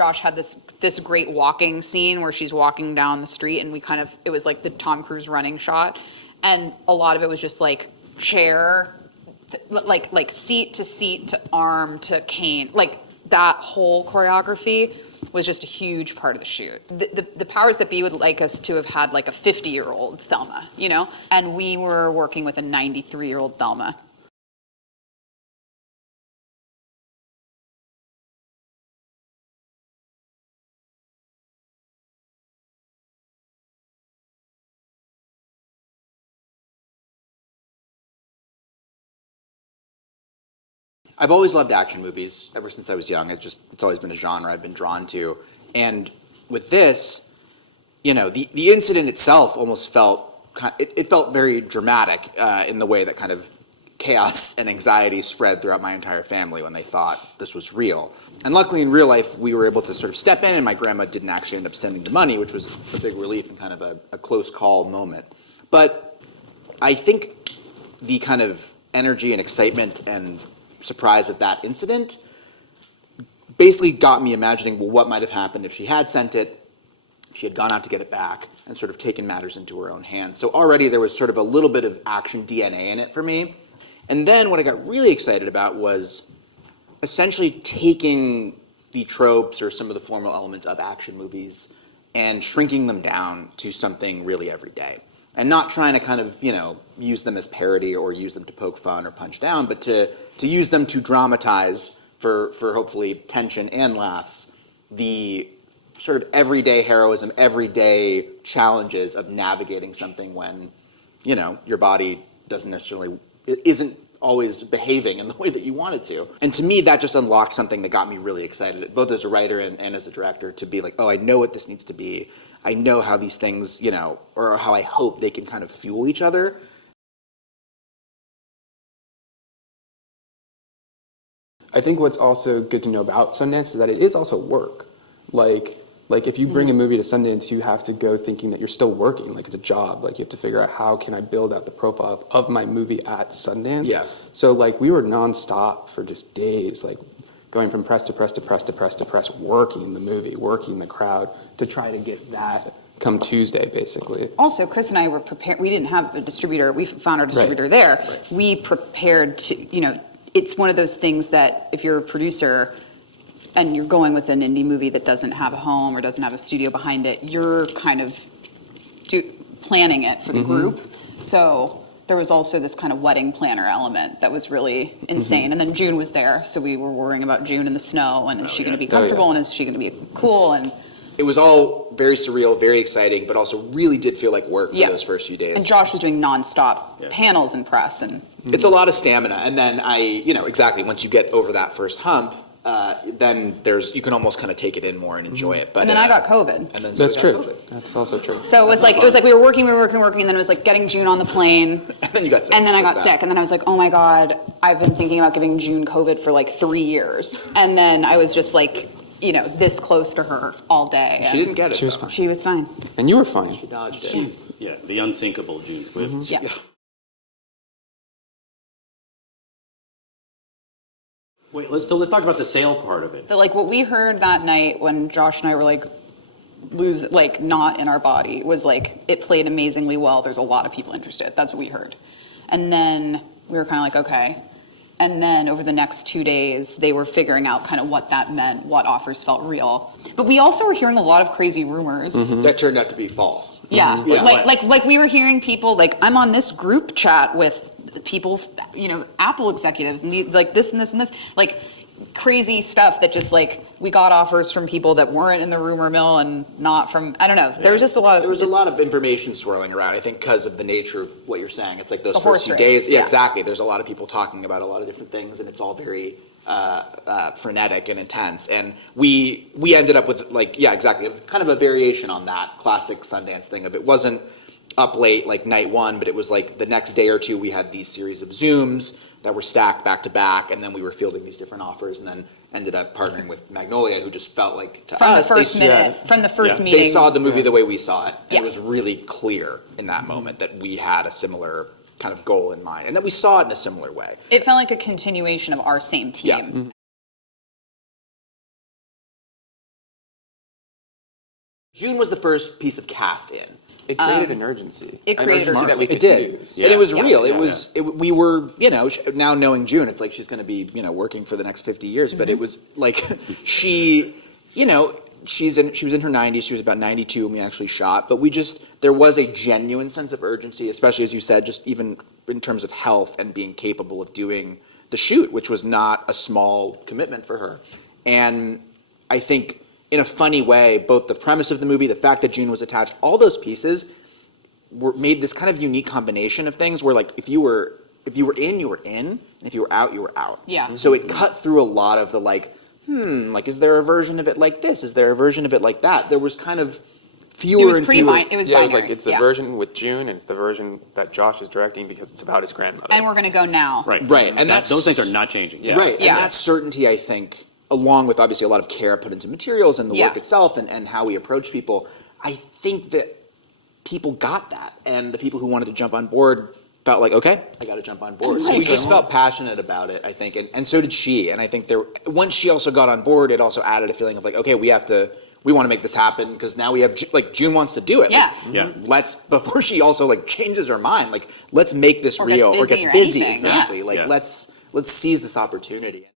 Josh had this great walking scene where she's walking down the street, and it was like the Tom Cruise running shot, and a lot of it was just like chair, like seat to arm to cane, like that whole choreography was just a huge part of the shoot. The powers that be would like us to have had like a 50-year-old Thelma, and we were working with a 93-year-old Thelma. I've always loved action movies ever since I was young. It's always been a genre I've been drawn to. And with this, the incident itself almost it felt very dramatic in the way that kind of chaos and anxiety spread throughout my entire family when they thought this was real. And luckily in real life, we were able to sort of step in, and my grandma didn't actually end up sending the money, which was a big relief and kind of a close call moment. But I think the kind of energy and excitement and surprise at that incident basically got me imagining, well, what might have happened if she had sent it, if she had gone out to get it back, and sort of taken matters into her own hands. So already there was sort of a little bit of action DNA in it for me. And then what I got really excited about was essentially taking the tropes or some of the formal elements of action movies and shrinking them down to something really everyday. And not trying to kind of, use them as parody or use them to poke fun or punch down, but to use them to dramatize for hopefully tension and laughs, the sort of everyday heroism, everyday challenges of navigating something when, your body isn't always behaving in the way that you want it to. And to me, that just unlocked something that got me really excited, both as a writer and as a director, to be like, oh, I know what this needs to be. I know how these things, or how I hope they can kind of fuel each other. I think what's also good to know about Sundance is that it is also work. Like if you bring a movie to Sundance, you have to go thinking that you're still working, like it's a job. Like you have to figure out, how can I build out the profile of my movie at Sundance? Yeah. So like we were nonstop for just days, like going from press to press to press to press to press, working the movie, working the crowd to try to get that come Tuesday, basically. Also, Chris and I were prepared. We didn't have a distributor. We found our distributor there. Right. We prepared to, it's one of those things that if you're a producer and you're going with an indie movie that doesn't have a home or doesn't have a studio behind it, you're kind of planning it for the group. So there was also this kind of wedding planner element that was really insane. And then June was there, so we were worrying about June in the snow, and is she going to be comfortable, and is she going to be cool? And it was all very surreal, very exciting, but also really did feel like work for those first few days. And Josh was doing nonstop panels and press, and it's a lot of stamina. And then exactly, once you get over that first hump, then you can almost kind of take it in more and enjoy it. But and then I got COVID. And then That's true. COVID. That's also true. So it was like we were working, and then it was like getting June on the plane. And then you got sick. And then I got sick, and then I was like, oh my God, I've been thinking about giving June COVID for like 3 years. And then I was just like, this close to her all day. She didn't get it. She was fine. She was fine. And you were fine. She dodged it. Yeah, the unsinkable June Squibb. Yeah. Wait, let's talk about the sale part of it. But like what we heard that night when Josh and I were like not in our body was like it played amazingly well. There's a lot of people interested. That's what we heard. And then we were kind of like, okay. And then over the next 2 days, they were figuring out kind of what that meant, what offers felt real. But we also were hearing a lot of crazy rumors. That turned out to be false. Yeah. Like we were hearing people like, I'm on this group chat with people, Apple executives, and this and this and this, like crazy stuff that just like we got offers from people that weren't in the rumor mill and not from, I don't know. There was just a lot of information swirling around, I think, because of the nature of what you're saying. It's like those first few race, days. Yeah, exactly. There's a lot of people talking about a lot of different things, and it's all very frenetic and intense. And we ended up with exactly, kind of a variation on that classic Sundance thing of it wasn't up late like night one, but it was like the next day or two we had these series of Zooms that were stacked back to back, and then we were fielding these different offers, and then ended up partnering with Magnolia, who just felt like from the first meeting, they saw the movie the way we saw it, and it was really clear in that moment that we had a similar kind of goal in mind, and that we saw it in a similar way. It felt like a continuation of our same team. June was the first piece of cast in. It created an urgency. it An created urgency an that we It could did, use. and it was Yeah. real. It Yeah. was. We were, now knowing June, it's like she's going to be, working for the next 50 years. But it was like she, she was in her 90s. She was about 92 when we actually shot. But there was a genuine sense of urgency, especially as you said, just even in terms of health and being capable of doing the shoot, which was not a small commitment for her. And I think, in a funny way, both the premise of the movie, the fact that June was attached, all those pieces made this kind of unique combination of things where, like, if you were in, you were in, and if you were out, you were out. Yeah. So it cut through a lot of the is there a version of it like this? Is there a version of it like that? There was kind of fewer It was and pretty fewer. it was Yeah, it binary. was like it's the version with June and it's the version that Josh is directing because it's about his grandmother. And we're going to go now. Right. Right, and those things are not changing. Yeah. Right, Yeah. and that certainty, I think, along with obviously a lot of care put into materials and the Yeah. work itself and how we approach people, I think that people got that. And the people who wanted to jump on board felt like, okay, I got to jump on board. like We just it. felt passionate about it, I think, and so did she. And I think once she also got on board, it also added a feeling of like, okay, we want to make this happen because now we have, June wants to do it. Yeah. Yeah. Before she also changes her mind, let's make this Or gets real or busy gets or busy. anything, Exactly. yeah. Let's seize this opportunity.